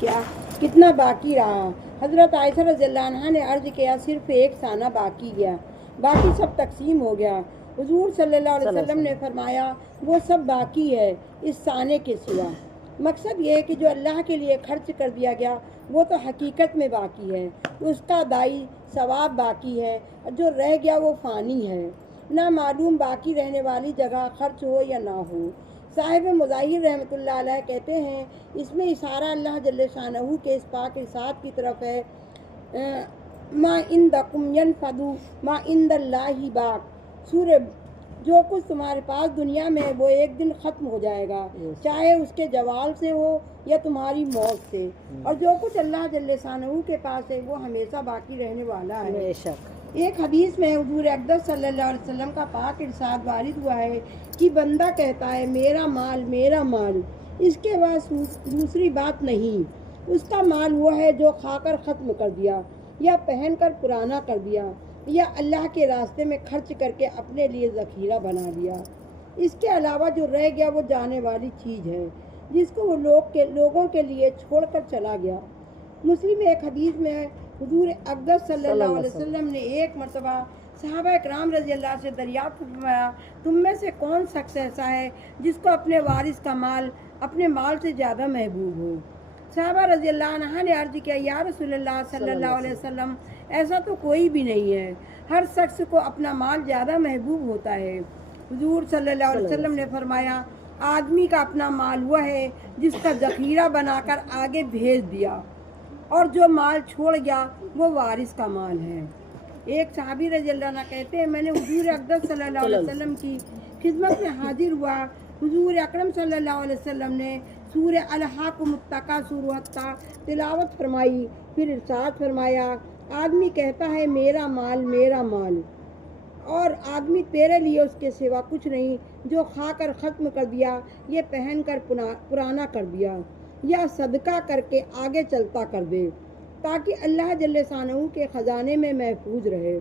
کیا کتنا باقی رہا؟ حضرت عائشہ رضی اللہ عنہا نے عرض کیا صرف ایک سانہ باقی گیا، باقی سب تقسیم ہو گیا۔ حضور صلی اللہ علیہ وسلم نے فرمایا وہ سب باقی ہے اس سانے کے سوا۔ مقصد یہ ہے کہ جو اللہ کے لیے خرچ کر دیا گیا وہ تو حقیقت میں باقی ہے، اس کا دائی ثواب باقی ہے، اور جو رہ گیا وہ فانی ہے، نہ معلوم باقی رہنے والی جگہ خرچ ہو یا نہ ہو۔ صاحب مظاہر رحمۃ اللہ علیہ کہتے ہیں اس میں اشارہ اللہ جل شانہ کے اس پاک ارشاد کی طرف ہے، ما عندکم ینفد ما عند اللہ باق۔ سورہ جو کچھ تمہارے پاس دنیا میں ہے وہ ایک دن ختم ہو جائے گا، چاہے اس کے زوال سے ہو یا تمہاری موت سے، اور جو کچھ اللہ جل شانہ کے پاس ہے وہ ہمیشہ باقی رہنے والا ہے۔ ایک حدیث میں حضور اقدس صلی اللہ علیہ وسلم کا پاک ارشاد وارد ہوا ہے کہ بندہ کہتا ہے میرا مال میرا مال، اس کے بعد دوسری بات نہیں۔ اس کا مال وہ ہے جو کھا کر ختم کر دیا، یا پہن کر پرانا کر دیا، یا اللہ کے راستے میں خرچ کر کے اپنے لیے ذخیرہ بنا لیا۔ اس کے علاوہ جو رہ گیا وہ جانے والی چیز ہے جس کو وہ لوگوں کے لیے چھوڑ کر چلا گیا۔ مسلم ایک حدیث میں حضور اقدس صلی اللہ علیہ وسلم نے ایک مرتبہ صحابہ اکرام رضی اللہ سے دریافت فرمایا تم میں سے کون شخص ایسا ہے جس کو اپنے وارث کا مال اپنے مال سے زیادہ محبوب ہو؟ صحابہ رضی اللہ عنہ نے عرض کیا یا رسول اللہ صلی اللہ علیہ وسلم ایسا تو کوئی بھی نہیں ہے، ہر شخص کو اپنا مال زیادہ محبوب ہوتا ہے۔ حضور صلی اللہ علیہ وسلم نے فرمایا آدمی کا اپنا مال وہ ہے جس کا ذخیرہ بنا کر آگے بھیج دیا، اور جو مال چھوڑ گیا وہ وارث کا مال ہے۔ ایک صحابی رضی اللہ عنہ کہتے ہیں میں نے حضور اقدس صلی اللہ علیہ وسلم کی خدمت میں حاضر ہوا، حضور اکرم صلی اللہ علیہ وسلم نے سورہ الحاقم التکاثر حتی تلاوت فرمائی، پھر ارشاد فرمایا آدمی کہتا ہے میرا مال میرا مال، اور آدمی تیرے لیے اس کے سوا کچھ نہیں، جو کھا کر ختم کر دیا، یہ پہن کر پرانا کر دیا، یا صدقہ کر کے آگے چلتا کر دے تاکہ اللہ جل شانہ کے خزانے میں محفوظ رہے۔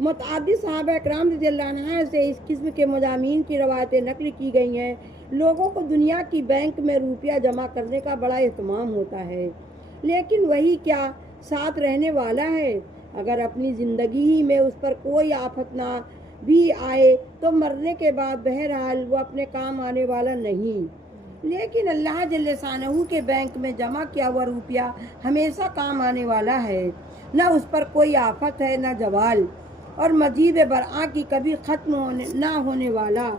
متعدد صحابہ اکرام رضی اللہ عنہ سے اس قسم کے مضامین کی روایتیں نقل کی گئی ہیں۔ لوگوں کو دنیا کی بینک میں روپیہ جمع کرنے کا بڑا اہتمام ہوتا ہے، لیکن وہی کیا ساتھ رہنے والا ہے؟ اگر اپنی زندگی ہی میں اس پر کوئی آفت نہ بھی آئے تو مرنے کے بعد بہرحال وہ اپنے کام آنے والا نہیں، لیکن اللہ جل شانہ کے بینک میں جمع کیا ہوا روپیہ ہمیشہ کام آنے والا ہے، نہ اس پر کوئی آفت ہے نہ زوال، اور مزید برآں کی کبھی ختم نہ ہونے والا۔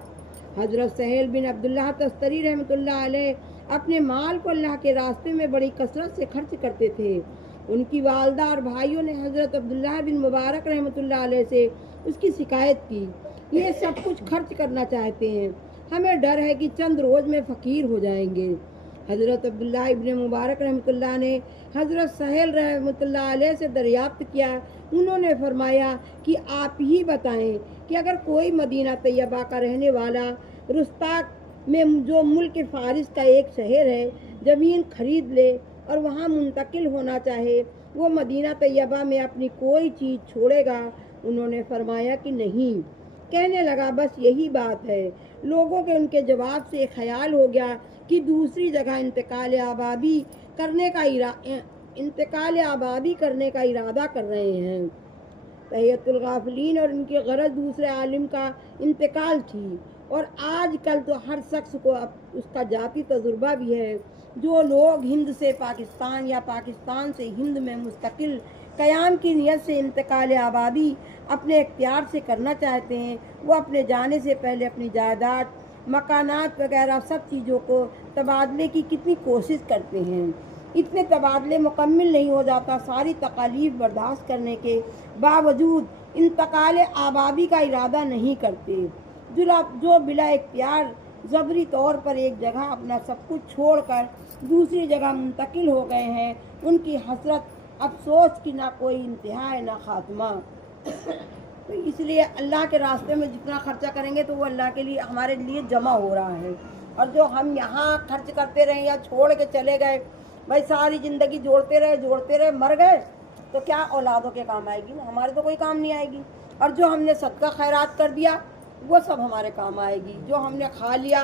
حضرت سہیل بن عبداللہ تستری رحمۃ اللہ علیہ اپنے مال کو اللہ کے راستے میں بڑی کثرت سے خرچ کرتے تھے۔ ان کی والدہ اور بھائیوں نے حضرت عبداللہ بن مبارک رحمۃ اللہ علیہ سے اس کی شکایت کی، یہ سب کچھ خرچ کرنا چاہتے ہیں، ہمیں ڈر ہے کہ چند روز میں فقیر ہو جائیں گے۔ حضرت عبداللہ ابن مبارک رحمۃ اللہ نے حضرت سہیل رحمۃ اللہ علیہ سے دریافت کیا، انہوں نے فرمایا کہ آپ ہی بتائیں کہ اگر کوئی مدینہ طیبہ کا رہنے والا رستاق میں جو ملک فارس کا ایک شہر ہے زمین خرید لے اور وہاں منتقل ہونا چاہے، وہ مدینہ طیبہ میں اپنی کوئی چیز چھوڑے گا؟ انہوں نے فرمایا کہ نہیں۔ کہنے لگا بس یہی بات ہے۔ لوگوں کے ان کے جواب سے خیال ہو گیا کہ دوسری جگہ انتقال آبادی کرنے کا ارادہ کر رہے ہیں۔ تحیۃ الغافلین اور ان کی غرض دوسرے عالم کا انتقال تھی، اور آج کل تو ہر شخص کو اس کا ذاتی تجربہ بھی ہے۔ جو لوگ ہند سے پاکستان یا پاکستان سے ہند میں مستقل قیام کی نیت سے انتقال آبادی اپنے اختیار سے کرنا چاہتے ہیں، وہ اپنے جانے سے پہلے اپنی جائیداد، مکانات وغیرہ سب چیزوں کو تبادلے کی کتنی کوشش کرتے ہیں۔ اتنے تبادلے مکمل نہیں ہو جاتا، ساری تکالیف برداشت کرنے کے باوجود انتقال آبادی کا ارادہ نہیں کرتے۔ جو بلا اختیار جبری طور پر ایک جگہ اپنا سب کچھ چھوڑ کر دوسری جگہ منتقل ہو گئے ہیں، ان کی حسرت افسوس کی نہ کوئی انتہا ہے نہ خاتمہ۔ تو اس لیے اللہ کے راستے میں جتنا خرچہ کریں گے تو وہ اللہ کے لیے ہمارے لیے جمع ہو رہا ہے، اور جو ہم یہاں خرچ کرتے رہے یا چھوڑ کے چلے گئے، بھائی ساری زندگی جوڑتے رہے مر گئے تو کیا اولادوں کے کام آئے گی؟ ہمارے تو کوئی کام نہیں آئے گی۔ اور جو ہم نے صدقہ خیرات کر دیا وہ سب ہمارے کام آئے گی، جو ہم نے کھا لیا